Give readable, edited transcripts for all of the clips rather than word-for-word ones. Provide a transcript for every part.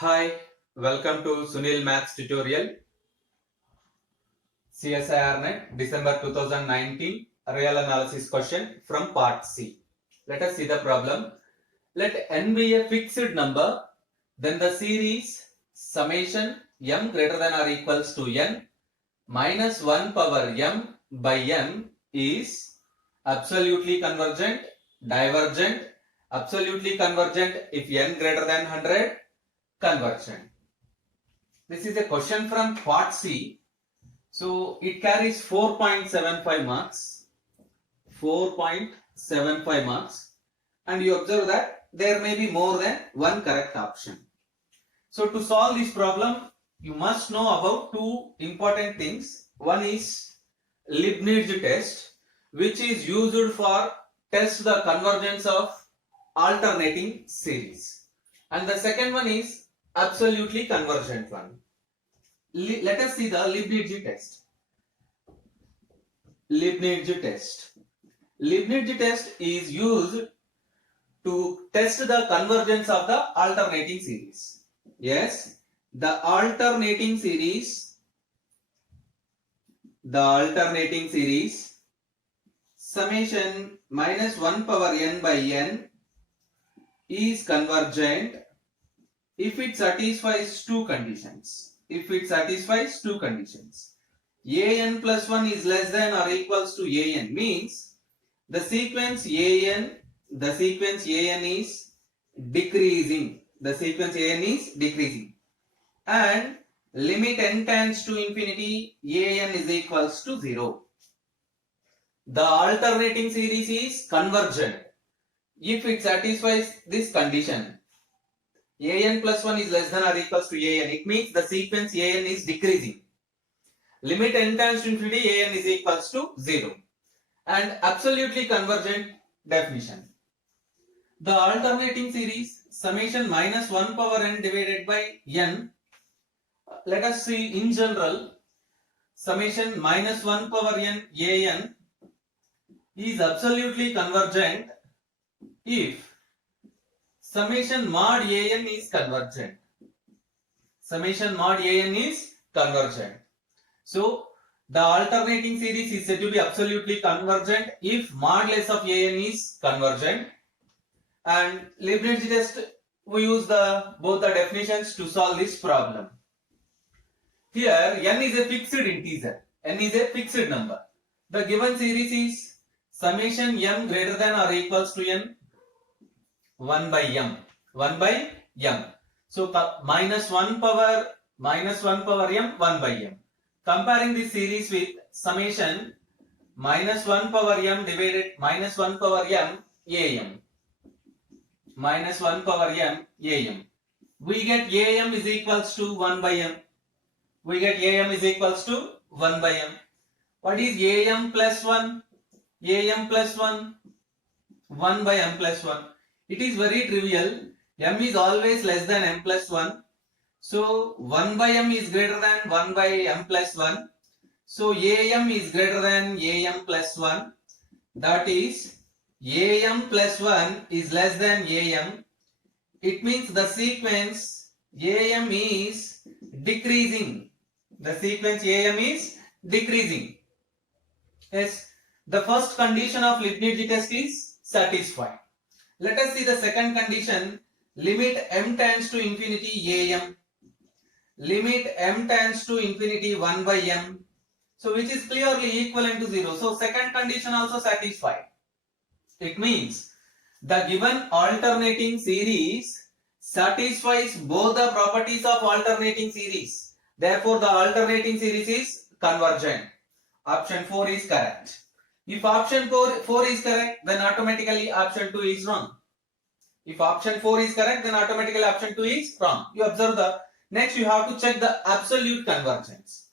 Hi, welcome to Sunil Maths tutorial. CSIR December 2019 real analysis question from part C. Let us see the problem. Let n be a fixed number, then the series summation m greater than or equals to n minus 1 power m by m is absolutely convergent, divergent, absolutely convergent if n greater than 100, convergent. This is a question from part C. So it carries 4.75 marks. 4.75 marks. And you observe that there may be more than one correct option. So to solve this problem, you must know about two important things. One is Leibniz test, which is used for test the convergence of alternating series. And the second one is absolutely convergent one. Let us see the Leibniz test. Leibniz test. Leibniz test is used to test the convergence of the alternating series. Yes, the alternating series summation minus 1 power n by n is convergent if it satisfies two conditions. An plus 1 is less than or equals to an means the sequence an is decreasing. And limit n tends to infinity, an is equals to 0. The alternating series is convergent if it satisfies this condition. An plus 1 is less than or equals to an. It means the sequence an is decreasing. Limit n tends to infinity, an is equals to 0. And absolutely convergent definition. The alternating series summation minus 1 power n divided by n. Let us see in general. Summation minus 1 power n an is absolutely convergent if summation mod an is convergent. So the alternating series is said to be absolutely convergent if modulus of an is convergent. And Leibniz test, we use both the definitions to solve this problem. Here n is a fixed integer, n is a fixed number. The given series is summation m greater than or equals to n 1 by m. So minus 1 power m 1 by m. Comparing this series with summation minus 1 power m divided minus 1 power m am. We get am is equals to 1 by m. What is am plus 1? 1 by m plus 1. It is very trivial. M is always less than m plus 1. So 1 by m is greater than 1 by m plus 1. So am is greater than am plus 1. That is am plus 1 is less than am. It means the sequence am is decreasing. Yes, the first condition of Leibniz test is satisfied. Let us see the second condition. Limit m tends to infinity am. 1 by m. So which is clearly equivalent to 0. So second condition also satisfied. It means the given alternating series satisfies both the properties of alternating series. Therefore the alternating series is convergent. Option 4 is correct. If option 4 is correct, then automatically option 2 is wrong. You observe the next you have to check the absolute convergence.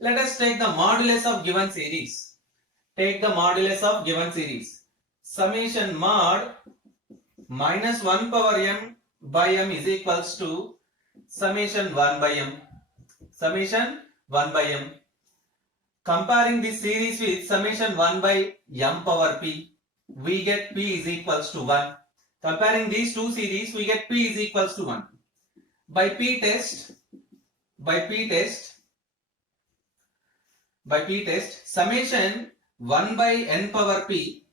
Let us take the modulus of given series. Summation mod minus 1 power m by m is equals to summation 1 by m. Comparing this series with summation 1 by m power p, we get p is equals to 1. Comparing these two series, we get P is equals to 1. By P test, summation 1 by n power P,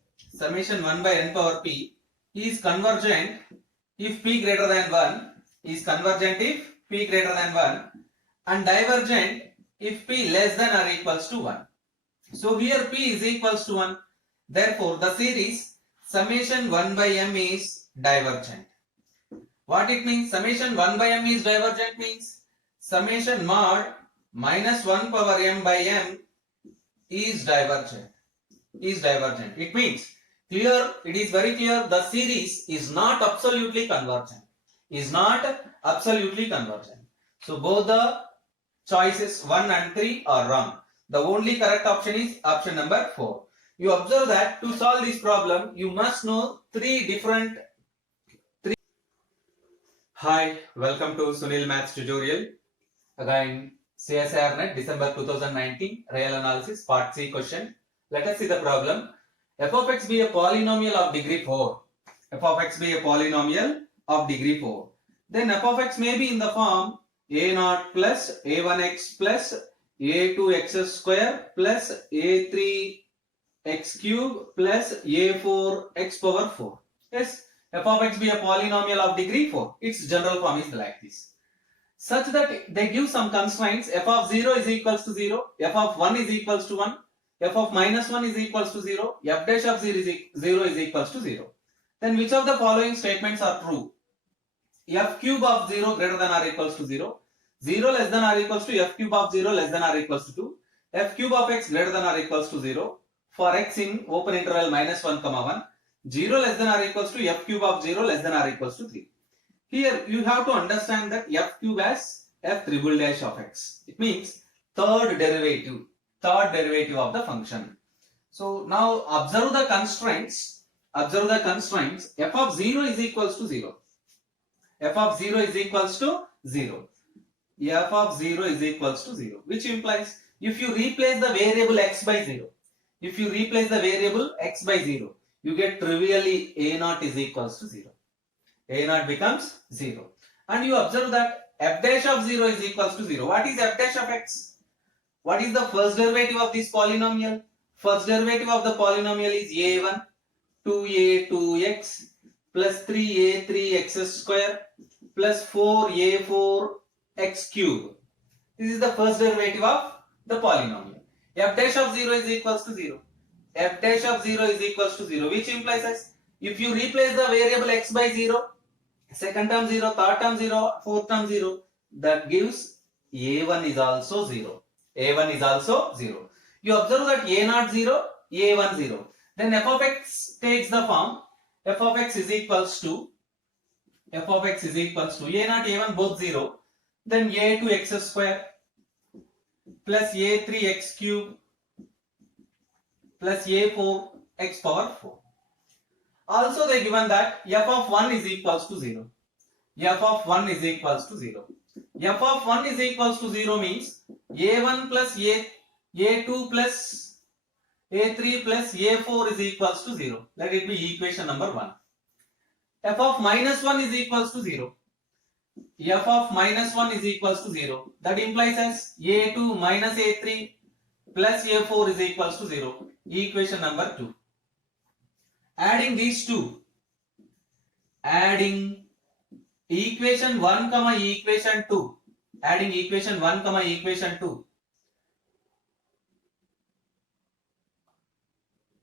is convergent if P greater than 1, and divergent if P less than or equals to 1. So here P is equals to 1. Therefore, the series summation 1 by m is divergent. What it means? Summation 1 by m is divergent means summation mod minus 1 power m by m is divergent. It means it is very clear the series is not absolutely convergent. So both the choices 1 and 3 are wrong. The only correct option is option number 4. You observe that to solve this problem, you must know three. Hi, welcome to Sunil Maths tutorial. Again, CSIR Net, December 2019, real analysis, part C question. Let us see the problem. F of x be a polynomial of degree 4. Then f of x may be in the form a0 plus a1x plus a2x square plus a3x cube plus a4x power 4. Yes, f of x be a polynomial of degree 4. Its general form is like this. Such that they give some constraints. F of 0 is equals to 0, f of 1 is equals to 1, f of minus 1 is equals to 0, f dash of 0 is equals to 0. Then which of the following statements are true? F cube of 0 greater than or equals to 0, 0 less than or equals to f cube of 0 less than or equals to 2, f cube of x greater than or equals to 0, for x in open interval minus 1 comma 1, 0 less than or equals to f cube of 0 less than or equals to 3. Here you have to understand that f cube as f triple dash of x. It means third derivative of the function. So now observe the constraints. F of 0 is equals to 0. F of 0 is equals to 0. Which implies if you replace the variable x by 0, you get trivially a0 is equals to 0. a0 becomes 0. And you observe that f dash of 0 is equals to 0. What is f dash of x? What is the first derivative of this polynomial? First derivative of the polynomial is a1, 2a2x plus 3a3x square plus 4a4x cube. This is the first derivative of the polynomial. F dash of 0 is equals to 0. Which implies as if you replace the variable x by 0, second term 0, third term 0, fourth term 0, that gives a1 is also 0. You observe that a0 0, a1 0. Then f of x takes the form f of x is equals to a0 a1 both 0. Then a2x square plus a3x cube plus a4x power 4. Also they given that f of 1 is equals to 0. F of 1 is equals to 0 means a1 plus a2 plus a3 plus a4 is equals to 0. Let it be equation number 1. F of minus 1 is equals to 0. That implies as a2 minus a3 plus a4 is equals to 0. Equation number 2. Adding these two, equation 1 comma equation 2,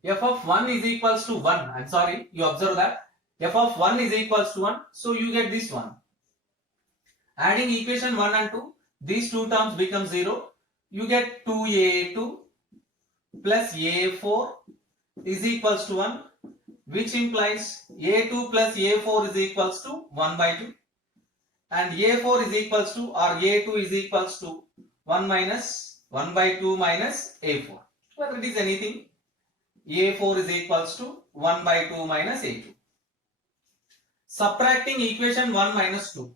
f of 1 is equals to 1. You observe that f of 1 is equals to 1, so you get this one. Adding equation 1 and 2, these two terms become 0. You get 2a2 plus a4 is equals to 1, which implies a2 plus a4 is equals to 1 by 2, and a4 is equals to, or a2 is equals to 1 by 2 minus a4. Whether it is anything, a4 is equals to 1 by 2 minus a2. Subtracting equation 1 minus 2.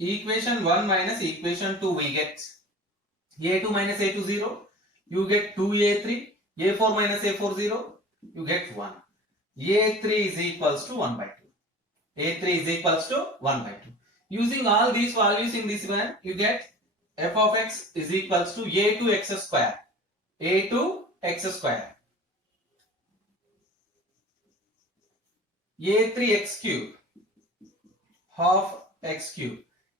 Equation 1 minus equation 2, we get a2 minus a2 0. You get 2a3. a4 minus a4 0. You get 1. A3 is equals to 1 by 2. A3 is equals to 1 by 2. Using all these values in this one, you get f of x is equals to a2 x square. a2 x square. a3 x cube. Half x cube.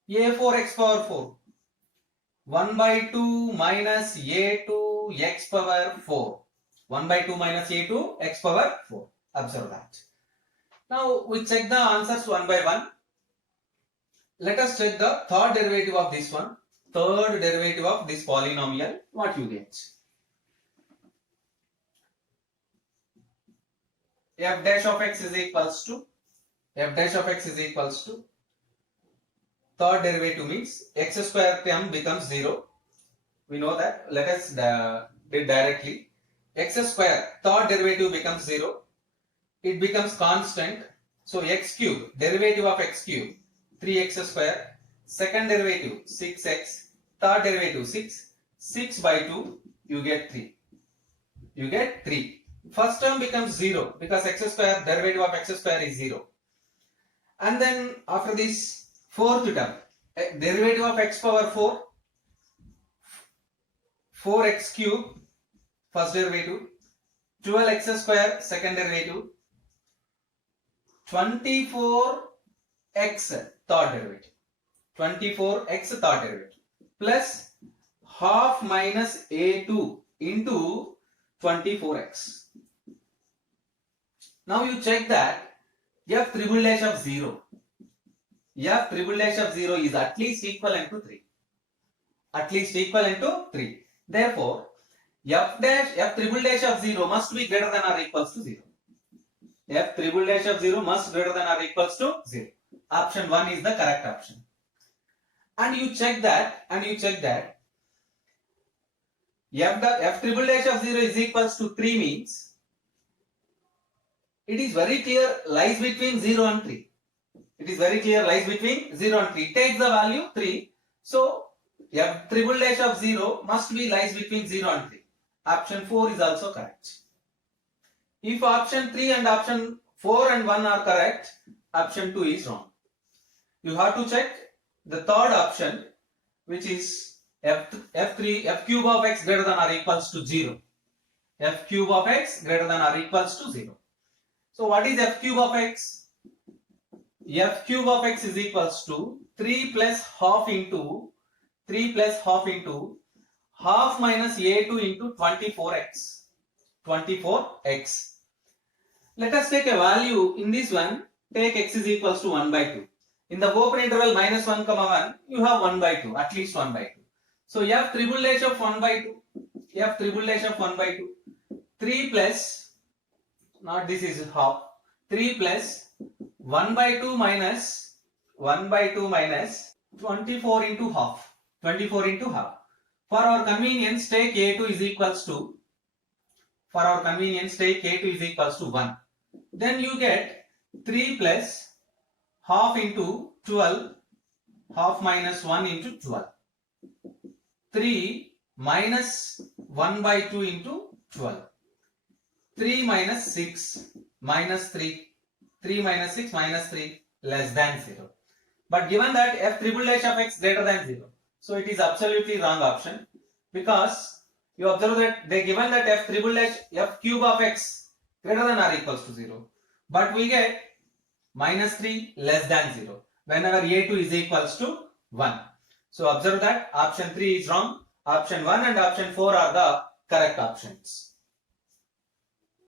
a4 x power 4. 1 by 2 minus a2 x power 4. 1 by 2 minus a2 x power 4. Observe that. Now we check the answers one by one. Let us check the third derivative of this one. Third derivative of this polynomial. What you get? F dash of x is equals to third derivative means x square term becomes 0. We know that. Let us do directly. X square third derivative becomes 0. It becomes constant. So x cube, derivative of x cube, 3x square. Second derivative 6x. Third derivative 6. 6 by 2 you get 3. You get 3. First term becomes 0 because x square, derivative of x square is 0. And then after this fourth term, derivative of x power 4, 4x cube, first derivative, 12x square, second derivative, 24x third derivative, 24x third derivative, plus half minus a2 into 24x. Now you check that f triple dash of 0. F triple dash of 0 is at least equivalent to 3. At least equivalent to 3. Therefore, f triple dash of 0 must be greater than or equals to 0. F triple dash of 0 must greater than or equals to 0. Option 1 is the correct option. And you check that, f triple dash of 0 is equals to 3 means it is very clear lies between 0 and 3. It is very clear lies between 0 and 3. Take the value 3. So f triple dash of 0 must be lies between 0 and 3. Option 4 is also correct. If option 3 and option 4 and 1 are correct, option 2 is wrong. You have to check the third option, which is f cube of x greater than or equals to 0. F cube of x greater than or equals to 0. So what is f cube of x? F cube of x is equals to 3 plus half into half minus a2 into 24x. 24x. Let us take a value in this one. Take x is equals to 1 by 2. In the open interval minus 1 comma 1, you have 1 by 2, at least 1 by 2. So f triple dash of 1 by 2. F triple dash of 1 by 2. 3 plus, not this is half. 3 plus 1 by 2 minus 24 into half. 24 into half. For our convenience, take a2 is equals to 1. Then you get 3 plus half into 12, half minus 1 into 12. 3 minus 1 by 2 into 12. 3 minus 6 minus 3. 3 minus 6 minus 3 less than 0. But given that f triple dash of x greater than 0. So it is absolutely wrong option. Because you observe that they given that f triple dash f cube of x greater than or equals to 0. But we get minus 3 less than 0 whenever a2 is equals to 1. So observe that option 3 is wrong. Option 1 and option 4 are the correct options.